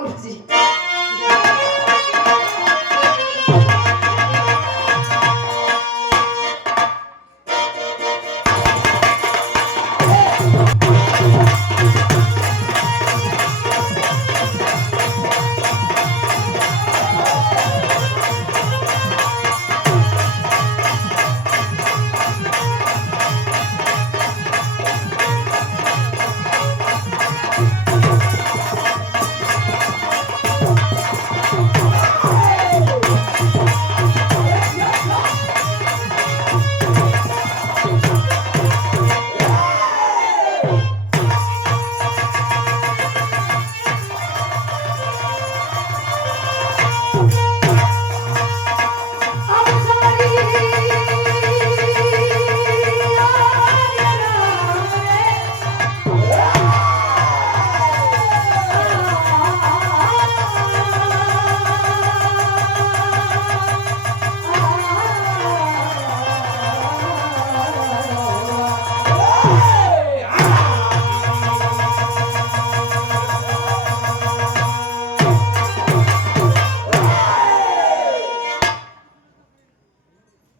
गुरुजी।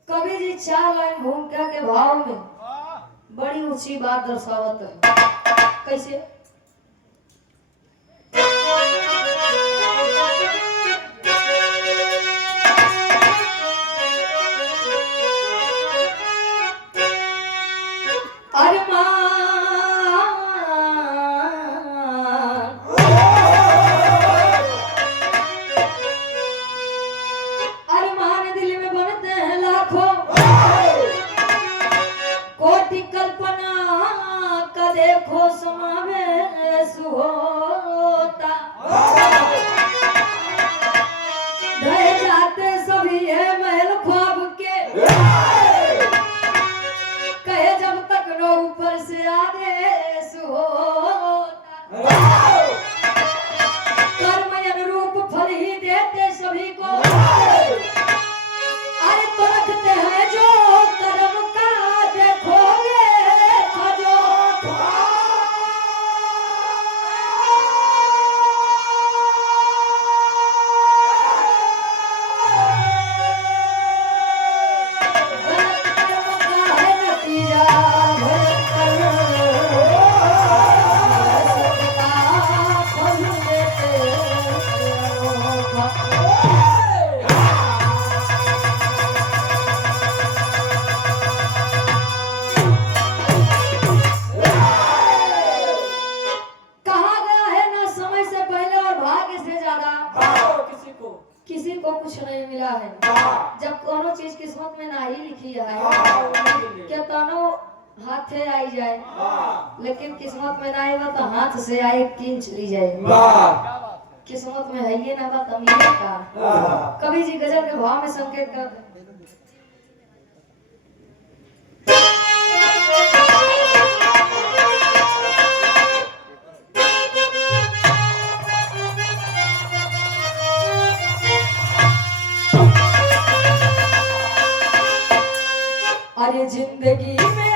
कवि जी 4 लाइन भूमिका के भाव में बड़ी ऊंची बात दर्शावत है। कैसे? अरमान दिल में बनते हैं लाखों, कोटि कल्पना का देखो समावेश होता, ढह जाते सभी है महल ख्वाब के, कहे जब तक न ऊपर से आदेश होता, कर्म अनुरूप फल ही देते सभी को, अरे तो रखते हैं जो कर्म का देखोगे खजो। किसी को कुछ नहीं मिला है। जब कोनो चीज किस्मत में नहीं लिखी है, क्या तनो हाथे आई जाए, लेकिन किस्मत में नहीं बा तो हाथ से आए खींच ली जाए। किस्मत में है ये ना बा तमीर का। कवि जी गजल के भाव में संकेत कर अरे जिंदगी में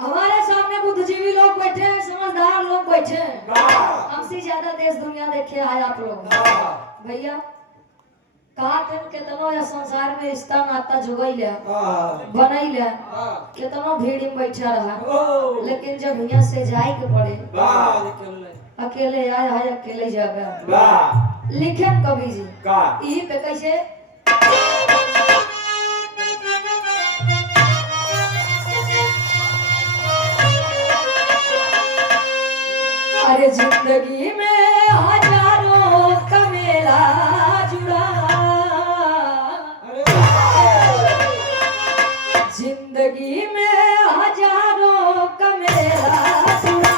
हमारे सामने बुद्धिजीवी लोग बैठे हैं, समझदार लोग बैठे हैं, हमसे ज्यादा देश दुनिया देखे आए आप लोग। भैया कहा केतनो या संसार में रिश्ता नाता जुगैले बनैले केतनो भीड़ में बैठा रहा, लेकिन जब यहाँ से जाए के पड़े अकेले आए है अकेले जाबे। लिखे कवि जी यही पे कैसे? अरे जिंदगी में हजारों का मेला जुड़ा, जिंदगी में हजारों का मेला जुड़ा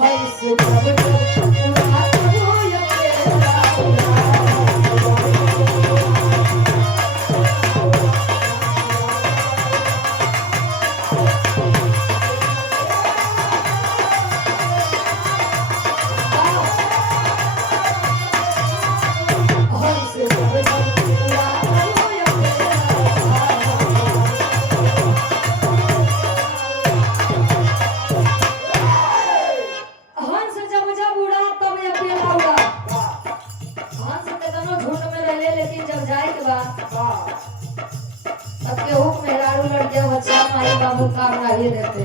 है से केहू के मेहरारू लड़के बच्चा माई बाबू काम नहीं देते,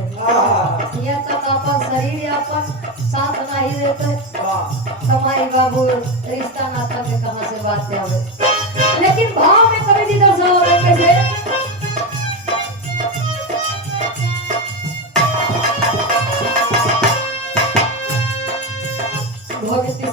ये तक अपन शरीर अपन साथ नहीं देते तो माई बाबू रिश्ता नाता के कहां से बात पे आवे। लेकिन भाव में कभी भी दर्शाओ कैसे भक्ति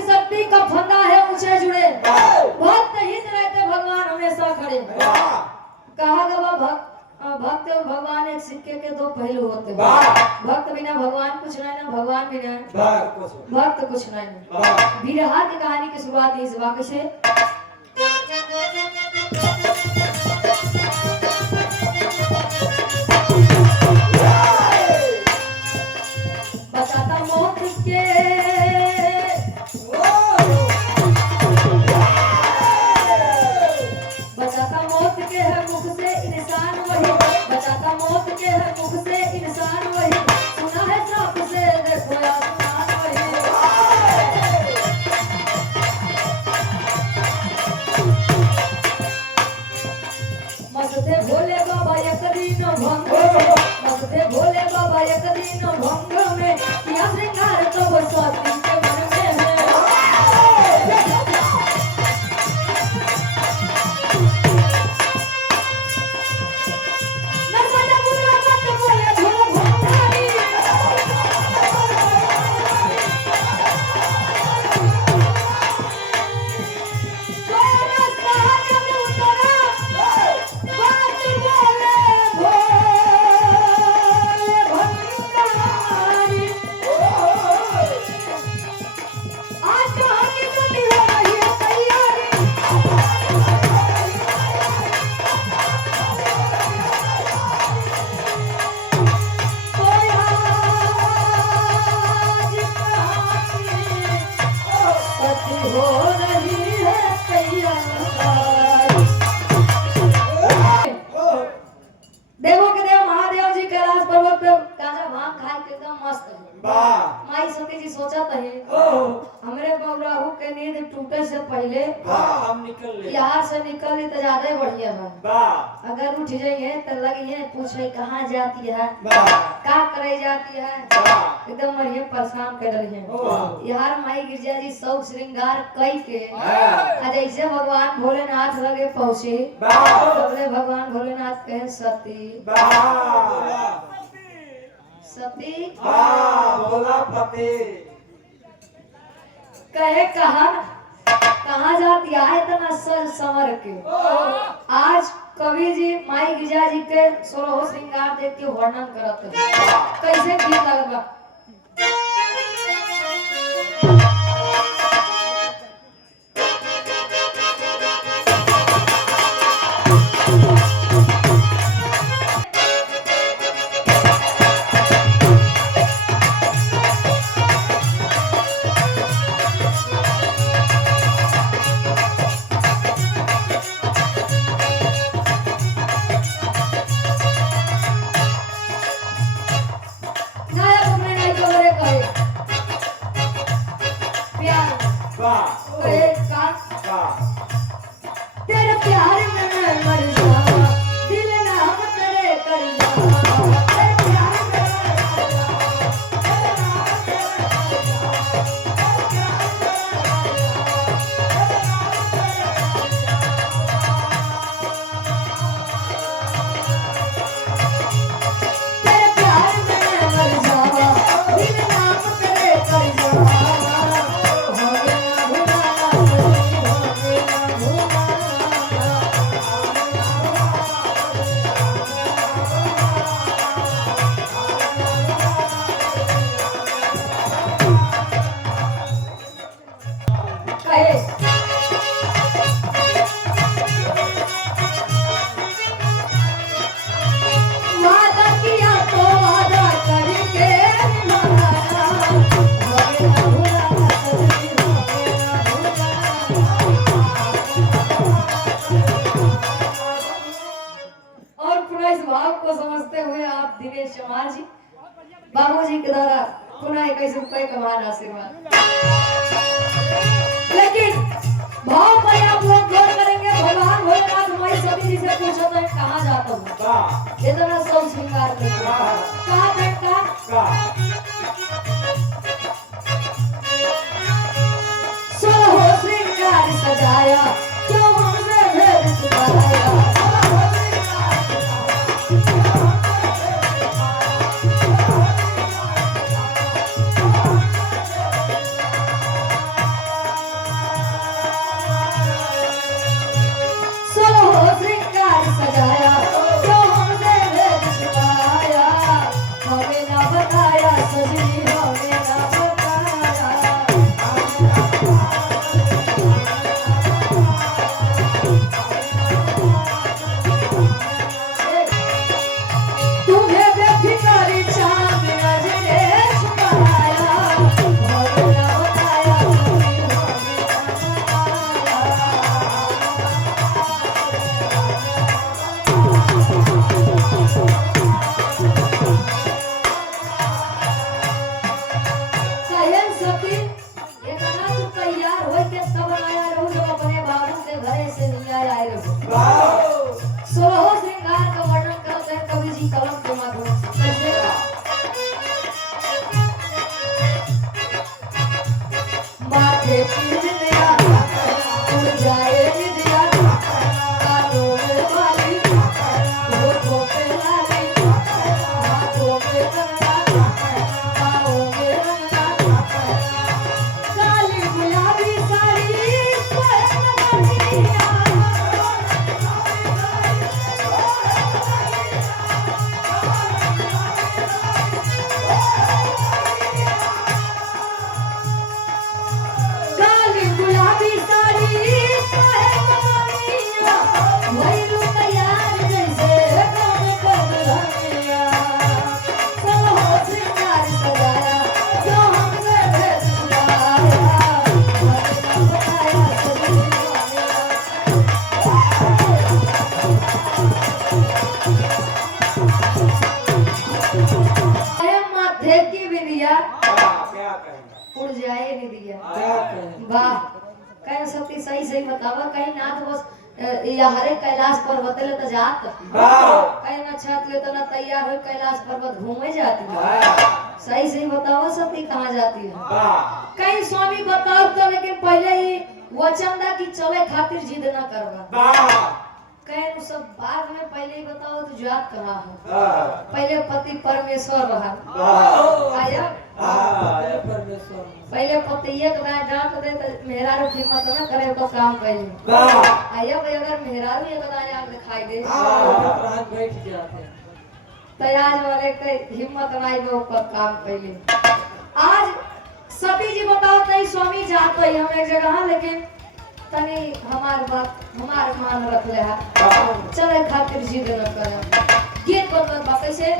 शक्ति भक्त और भगवान एक सिक्के के दो पहलू होते हैं। भक्त बिना भगवान कुछ नहीं ना भगवान बिना भक्त कुछ नहीं। बिरहा की कहानी की शुरुआत इस वाक्य से बचाता मौत के बचाता मौत के है मुख से इंसान वही, बचाता मौत के है मुख से इंसान वही, सुना है सांप से देखो आसमान वही। मस्ते भोले बाबा एक दिन भंग में, मस्ते भोले बाबा एक दिन भंग में, किया श्रृंगार तो वो सती के मन में है। देवों के देव महादेव जी कैलाश पर्वत पे गांजा भांग खाए के एकदम मस्त है। माई सती जी सोचत है हमरे बबराहू के नींद टूटे से पहले हम निकल ले यहाँ से निकल तो ज्यादा बढ़िया बा। अगर उठ जाइए तो लगी है पूछे कहाँ जाती है का करे जाती है, एकदम मरिए परेशान कर रही है। यार माई गिरजा जी सब श्रृंगार कई के जैसे भगवान भोलेनाथ लगे पहुँचे भगवान भोलेनाथ कहे सती सती बोला फते कहे कहाँ जाती है इतना सर संवर के। आज कवि जी माई गिरजा जी के 16 श्रृंगार देख के वर्णन करते हैं कैसे गीत लगेगा। नायक समझते हुए आप दिनेश चौहान जी बाबूजी के द्वारा पुनः 21 रुपए का मान आशीर्वाद। लेकिन भाव पर आप लोग गौर करेंगे, भगवान भोलेनाथ हमारी सभी जी से पूछो तो कहाँ जाता हूँ इतना सब श्रृंगार करके कहाँ बैठता सोहो श्रृंगार सजाया क्यों हमसे भेद छुपाया। सही सही बतावा कहीं नाथ बस या हरे कैलाश पर्वत ले तो जात कहीं ना छत ले तो ना तैयार हो कैलाश पर्वत घूमे जाती है। सही सही बतावा सती कहाँ जाती है कहीं स्वामी बताओ तो, लेकिन पहले ही वचन दा कि चले खातिर जिद ना करवा कहीं सब बाद में पहले ही बताओ तो जात कहाँ हो। पहले पति परमेश्वर रहा आया पहले पति एक बार डांट दे तो मेहरारू हिम्मत ना करे तो काम करी आया भाई अगर मेहरारू एक बार आग दिखाई दे बैठ जाते तैयार वाले के हिम्मत नहीं दो ऊपर काम पहले। आज सती जी बताओ तई स्वामी जात है हम एक जगह लेकिन तनी हमार बात हमार मान रख ले चले खातिर जिद न करे गीत बदल बा कैसे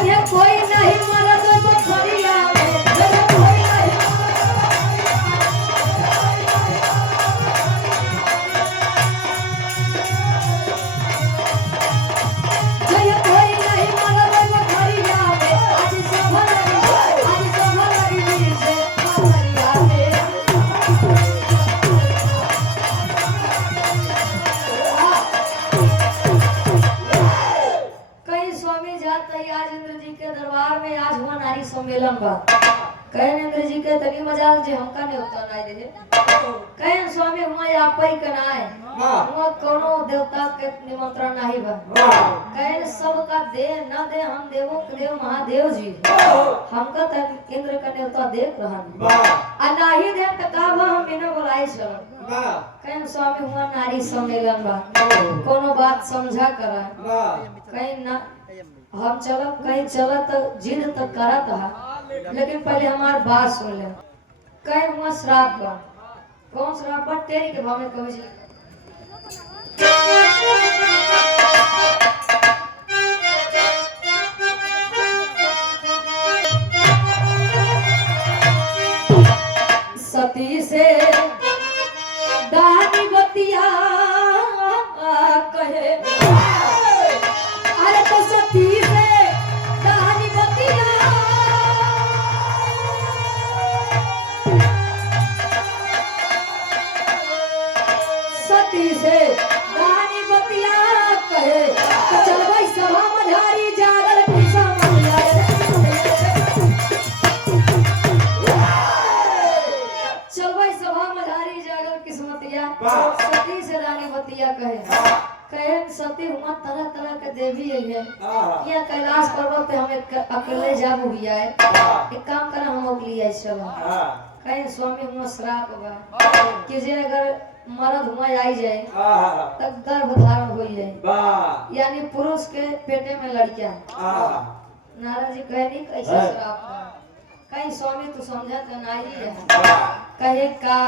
जगह कोई नहीं मरद पोखरिया में जगह कोई नहीं जगह कोई नहीं मरद पोखरिया में आज सफर लगी वीर से पोखरिया में कहीं स्वामी जात है आज इंद्र जी के दरबार में आज हुआ नारी सम्मेलन बा कहे इंद्र जी के तनी मजाल जे हमका ने होता नहीं दे कहे स्वामी हुआ आप ही कनाए हुआ कोनो देवता के निमंत्रण नहीं बा कहे सबका दे न दे हम देवो के देव महादेव जी हमका त इंद्र का नेवता देख रहन आ नाही दे त का बा हम बिना बुलाए चल कहे स्वामी हुआ नारी सम्मेलन बा कोनो बात समझा करा कहीं ना हम चलब कहीं चलत तो जिद तो करत है लेकिन पहले हमार बात सुन ले कहीं हुआ श्राप बा कौन श्राप बा तेरी के भाव में कभी जी सती से दानी बतिया कहे अरे तो सती से दानी बतिया सती से दानी बतिया कहे तो चल भाई सभा मझारी जागल पीसा चल भाई सभा मझारी जागल किस्मतिया सती से रानी बतिया कहे सती हुआ तरह तरह के देवी है यहाँ कैलाश पर्वत पे हम अकेले जाबू हिया है एक काम करा हम ओक लिया चलो कहे स्वामी हुआ श्राप बा कि जे अगर मर्द हुआ आई जाए तब गर्भ धारण हो जाए यानी पुरुष के पेटे में लड़कियां नारद जी कहे नहीं कैसे श्राप बा कहीं स्वामी तू समझा तो नहीं है कहे का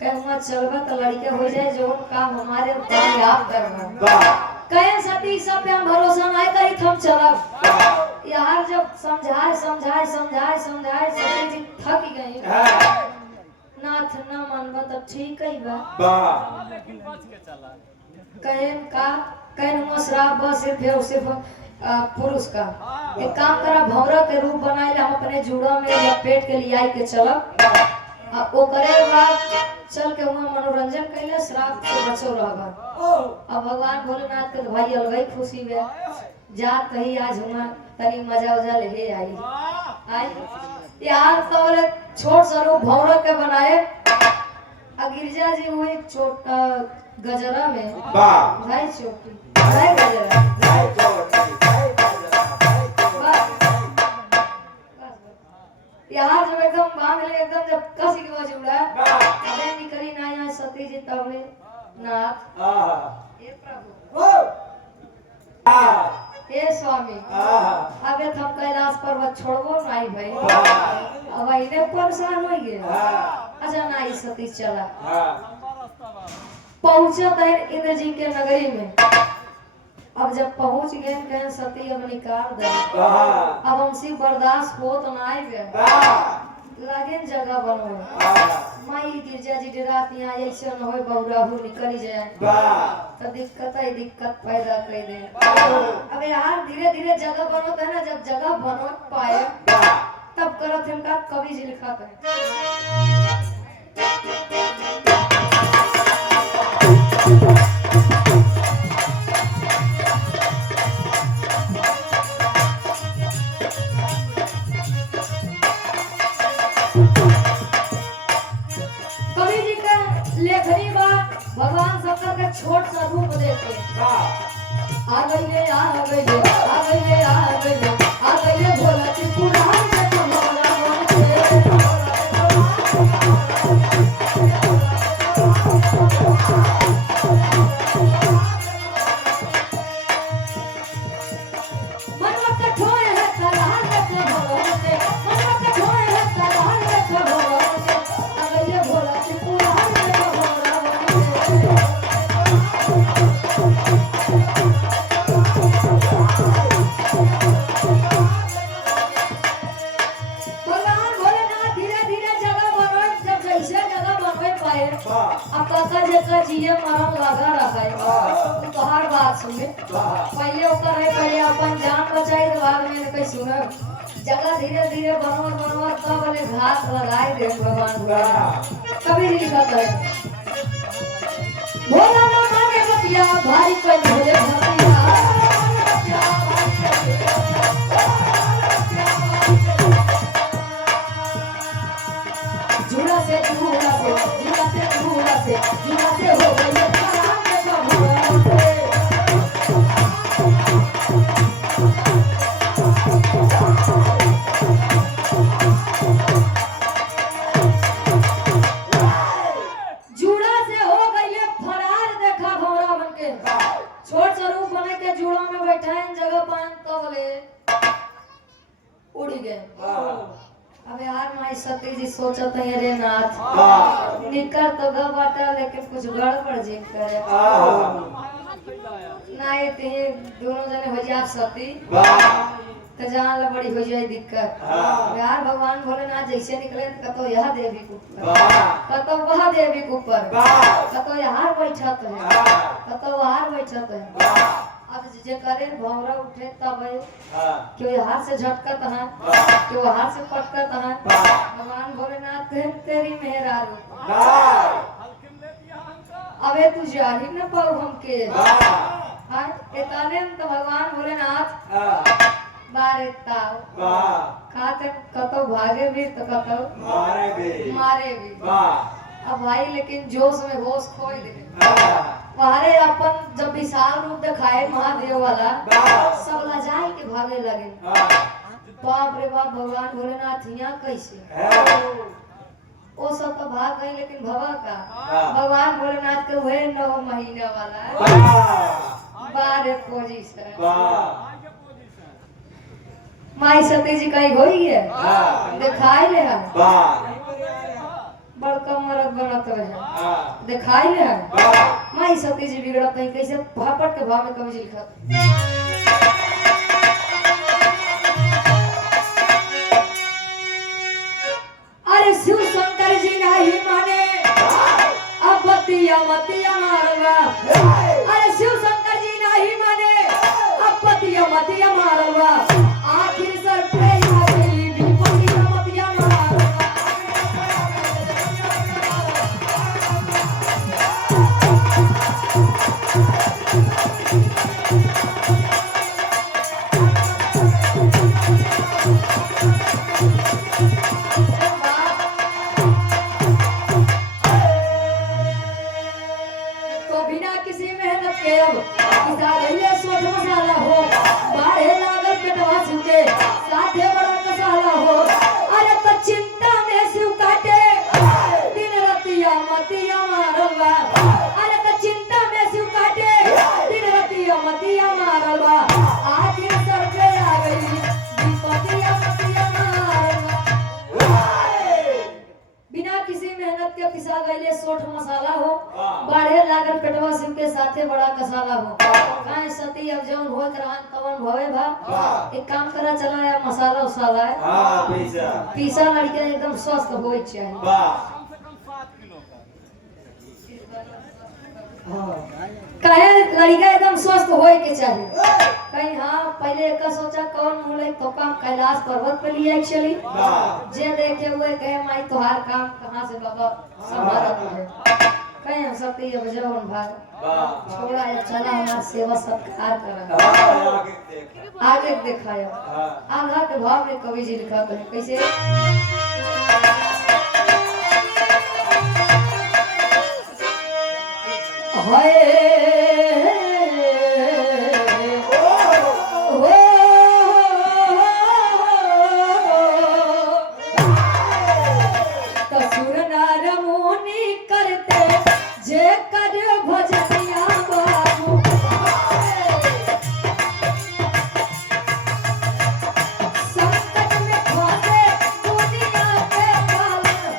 कहूँगा चलबा तो लड़के हो जाए जो काम हमारे ऊपर आप करना कहे सती सब पे हम भरोसा नहीं करी हम चलब यार जब समझाए सती जी थक गई नाथ न मानबा तो ठीक ही बा कहे श्राप बस सिर्फ पुरुष का एक काम करा भौरा के रूप बनाए हम अपने जुड़ा में लपेट के लिए आई के चलब वो करे बाद चल के वहाँ मनोरंजन कैले श्राप से बचो रहबा अब भगवान भोलेनाथ के भाई अलगई खुशी में जात कही आज हुआ तनी मजा उजा ले आई यार तोरे छोट सा रूप भौरा के बनाए गिरजा जी हुए एक छोट गजरा में भाई चोटी भाई गजरा यार जब एकदम बांध ले एकदम जब कसी के वजह उड़ा अबे निकली ना यहाँ सती जी तबले नाथ हे प्रभु हे स्वामी अबे हम कैलाश पर्वत छोड़बो नहीं भाई अब इने परेशान हो गए अच्छा नहीं सती चला पहुंचा था इंद्र जी के नगरी में अब जब पहुंच गए कहें सती अब निकाल दे अब हमसे बर्दाश्त हो तो ना गए लगे जगह बनो माई गिरजा जी रात यहाँ ऐसे न हो बहुराहू निकल जाए तो दिक्कत पैदा कर दे अब यार धीरे धीरे जगह बनो है ना जब जगह बनो पाए तब करत इनका कवि जी लिखा था कवि जी का लेखनी बा भगवान शंकर का छोट सा रूप देते आ गई भोला त्रिपुरारी के तुम्हारा मनवा कठोर है तलहार के भरोसे मनवा कठोर है तलहार के भरोसे आ गई भोला त्रिपुरारी के तुम्हारा सोचता रहे पहले अपन जान बचाई तो बाद में कहीं सुना जगह धीरे धीरे बनवर तब वाले घास लगाए दे भगवान भोला कभी नहीं लिखा है भोला ना माने बतिया भारी कोई भोले भतिया झूला से झूला से झूला से झूला से झूला से हो गई जूड़ा से हो गई फरार देखा भौरा बन के छोट स्वरूप बने के जूड़ा में बैठा है जगह पान तबले उड़ी गए अब यार माई सती जी सोचत है रे नाथ निकर तो ग बाटा लेकिन कुछ गड़बड़ जी करे नहीं ते दोनों जने हो जाए सती तो जान ला बड़ी हो जाए दिक्कत यार भगवान भोलेनाथ जैसे निकले कतो यह देवी के ऊपर कतो वह देवी के ऊपर कतो यहाँ बैठत है कतो वहाँ बैठत है अब जे करे भौरा उठे तब क्यों यहाँ से झटकत है क्यों वहाँ से पटकत है भगवान भोलेनाथ तेरी मेहरारू अबे तू जानी न पाऊ हमके हां एताने तो भगवान भोलेनाथ बारे ताव खाते कतो भागे भी तो कतो मारे भी अब भाई लेकिन जोश में होश खोई दे वारे अपन जब विशाल रूप दिखाए महादेव वाला सब लजाई के भागे लगे बाप रे बाप भगवान भोलेनाथ यहाँ कैसे वो सब तो भाग गए लेकिन भवा का भगवान भोलेनाथ के हुए 9 महीना वाला 12 पोजीशन माई सती जी कहीं होई है दिखाई ले हम बड़का मरद बनत रहे दिखाई ले हम माई सती जी बिगड़त नहीं कैसे भापट के भाव में कवि जी लिखा अरे शिव शंकर जी नहीं माने अब बतिया मतिया मारवा अरे शिव शंकर जी नहीं माने अब बतिया मतिया मारवा आखिर सर पे आ गई विपत्ति मतिया मारवा तो बिना किसी मेहनत के अब किसा सोच मसाला हो बाढ़े लागल पेटवा सूखे साथे बड़ा कसाला हो अरे तो चिंता में शिव काटे दिन रतिया मतिया मारवा अरे तो चिंता में शिव काटे दिन रतिया मतिया मारवा आखिर सर पे आ गई विपतिया मतिया मारवा बिना किसी मेहनत के पिसा गईले सोठ मसाला हो बाढ़े लागल पेटवा शिव के साथे बड़ा कसाला हो काहे सती अब जौन होय करहान तवन भवे भा एक काम करा चला या मसाला उसाला है पीसा लड़के एकदम स्वस्थ होय चाहिए कहे लड़का एकदम स्वस्थ होए के चाहिए कहीं हाँ पहले एक सोचा कौन मुले तो काम कैलाश पर्वत पे लिया चली जे देखे हुए कहे माई तुहार काम कहाँ से बाबा संभालत है कहीं हम सब ये बजा उन भाग छोड़ा या चला हमारा सेवा सत्कार करा आगे दिखाया आधा के भाव में कवि जी लिखा है कैसे कसुर नार मुनि करते जे कर भजनिया बाबू संकट में फंसे दुनिया के पालन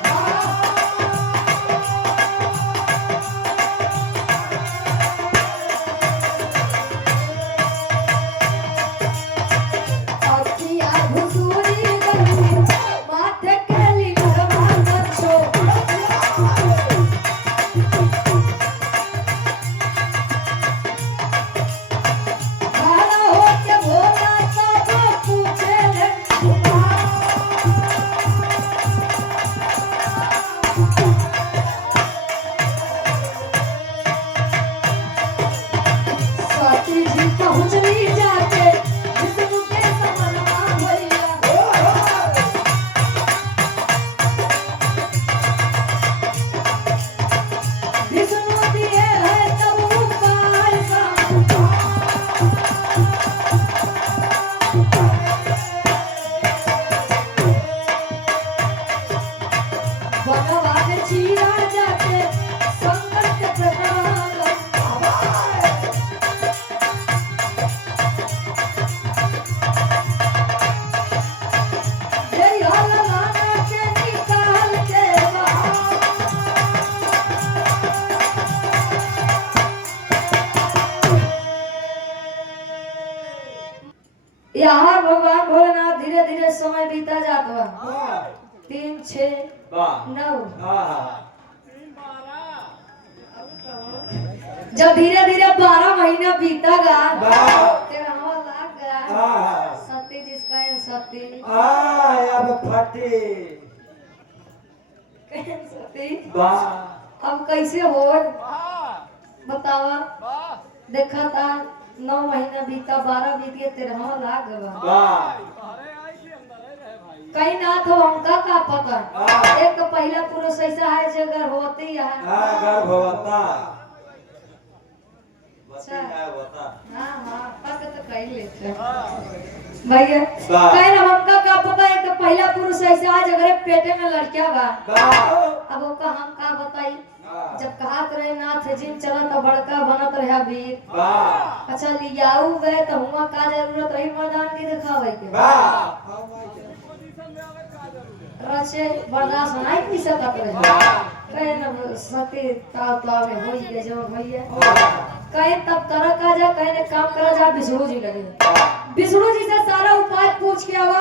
यहाँ भगवान भोलेनाथ धीरे धीरे समय बीता जाता है। 3, 6, 9 जब धीरे धीरे 12 महीना बीतागा 13वां लाग गया। सती जिसका है सती अब फटे सती अब कैसे हो बतावा। देखा था 9 महीना बीता 12 बीत गया 13वां लाग गया। कहीं ना तो हमका का पता। एक तो पहला पुरुष ऐसा है जो गर्भवती है। गर्भवता हाँ पता तो कहीं लेते भैया। कहीं ना हमका का पता। एक तो पहला पुरुष ऐसा है जो पेटे में लड़किया बा। अब ओका हम का बताई। जब कहत रहे नाथ जिन चलत बड़का बनत रहा वीर। अच्छा लियाऊ गए तो हुआ का जरूरत रही मैदान की दिखावे के। रचे बर्दाश्त नहीं पी सकत रहे। कहे न सती ताव में होई के जो भैया। कहे तब तरह का जा कहे ने काम करा जा विष्णु जी लगे। विष्णु जी से सारा उपाय पूछ के आवा।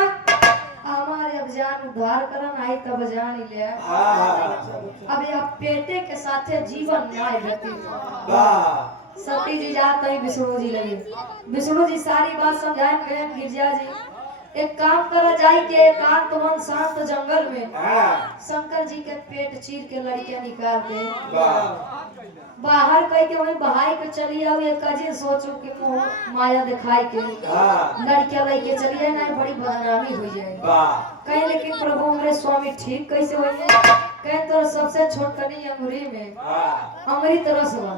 हमारे अब जान उद्धार करन आई तब जान ही ले। अब यह पेटे के साथे जीवन न्याय व्यतीत। सती जी जात ही विष्णु जी लगे। विष्णु जी सारी बात समझाए गए। गिरजा जी एक काम करा जाए कि एकांत वन शांत जंगल में शंकर जी के पेट चीर के लड़कियां निकाल के बाहर कह के वहीं बहाई के चली आओ। एक कजी सोचो कि मोह माया दिखाई के लड़कियां लेके चलिए ना बड़ी बदनामी हो जाए। कहीं लेकिन प्रभु हमारे स्वामी ठीक कैसे हुई है। कहीं तो सबसे छोटकनी अंगुरी में अमृत रस बा।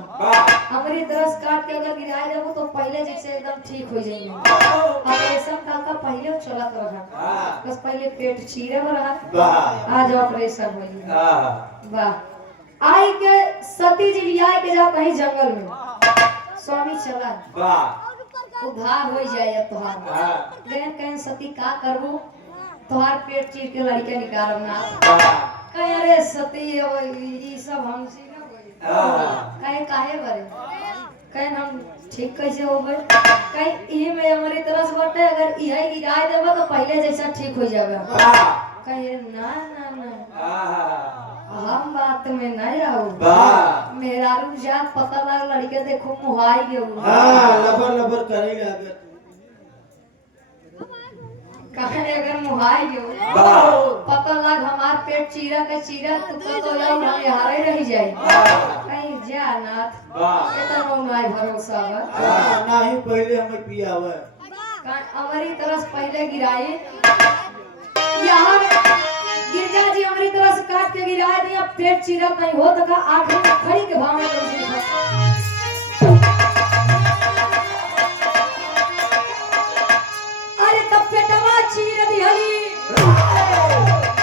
अमृत रस काट के अगर गिराए देबो तो पहले जैसे एकदम ठीक हो जाएंगे। ऑपरेशन का पहले चलत रहा। बस पहले पेट चीरे रहा। आज ऑपरेशन हुई। वाह आई के सती जी लिया के जा कहीं जंगल में स्वामी चला उद्धार हो जाए। तोहार कहीं सती का करबू तोहार पेट चीर के लड़के निकालब ना। कहीं अरे सती ये सब हमसे ना बोली। कहीं काहे बरे कहीं हम ठीक कैसे हो गए। कहीं ई में हमारी तरह से बटे अगर यही गिराए देबो तो पहले जैसा ठीक हो जाएगा। कहीं ना ना ना हम बात में नहीं रहू। मेरा जात पता लग लड़के देखो मुहाई गयो। लबर लबर करे लागे कहे अगर मुहाई गयो पता लग हमार पेट चीरा के चीरा तो हम हारे रह जाए। कहीं जा नाथ इतना नहीं भरोसा है। नहीं पहले हमें पिया हुआ हमारी तरफ पहले गिराए। यहाँ गिरजा जी हमारी तरफ से काट के गिराए दिया। पेट चीरा नहीं हो तो आखिर में खड़ी के भाव में अरे तब पेटवा चीर दिहली।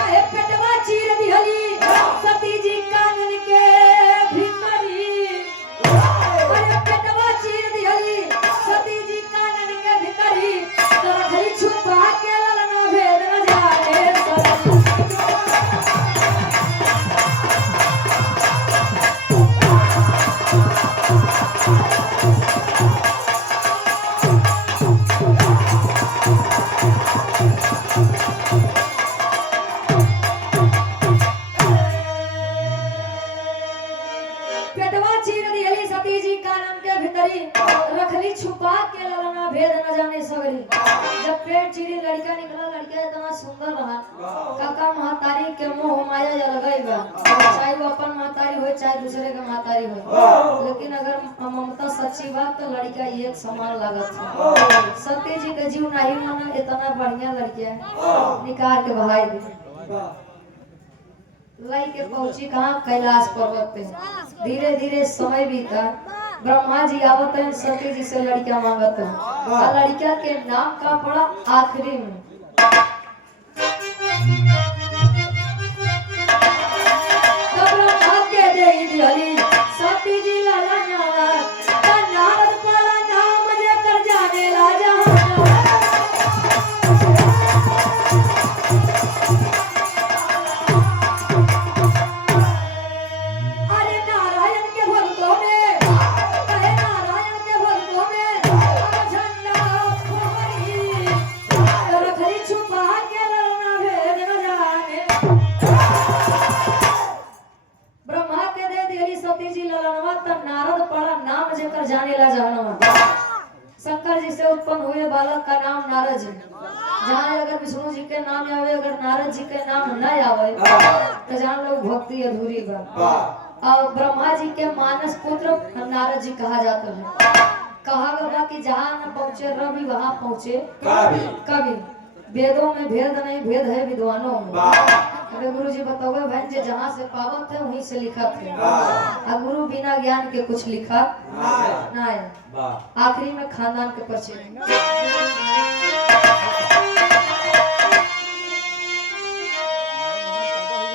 अरे पेटवा चीर दिहली सती जी कानन के भीतरी। अरे पेटवा चीर दिहली सती जी कानन के भीतरी। तरखरी छुपा के ललना भेद न जाने। पेटवा चीर दिहली सती जी कानन के भीतरी। रखली छुपा के ललना भेद न जाने सगरी। जब पेट चीरी लड़का निकला लड़का इतना सुंदर रहा। काका महतारी के मोह माया जल गई बा। चाहे वो अपन महतारी हो चाहे दूसरे के महतारी हो। लेकिन अगर ममता सच्ची बात तो लड़का एक समान लागत है। सती जी के जीव नहीं माना इतना बढ़िया लड़किया निकाल के बहाई दी। लाई के पहुंची कहाँ कैलाश पर्वत पे। धीरे धीरे समय बीता। ब्रह्मा जी आवत है सती जी से लड़कियां मांगत है। लड़किया के नाम का पड़ा आखिरी में। ब्रह्मा के दे दिहली सती जी लाला नारद पाला नाम लेकर जाने ला जहां। का नाम नारद जी। जहाँ अगर विष्णु जी के नाम आवे, अगर नारद जी के नाम न आवे तो जान लोग भक्ति अधूरी बा। और ब्रह्मा जी के मानस पुत्र नारद जी कहा जाता है। कहा गया कि जहाँ न पहुँचे रवि वहाँ पहुँचे कवि। वेदों में भेद नहीं, भेद है विद्वानों में। अरे गुरु जी बताओगे बहन जी, जहाँ से पावत है वहीं से लिखा थे। और गुरु बिना ज्ञान के कुछ लिखा ना है। आखिरी में खानदान के परिचय।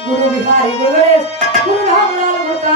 गुरु बिहारी गुरु गणेश गुरु रामलाल गुरु का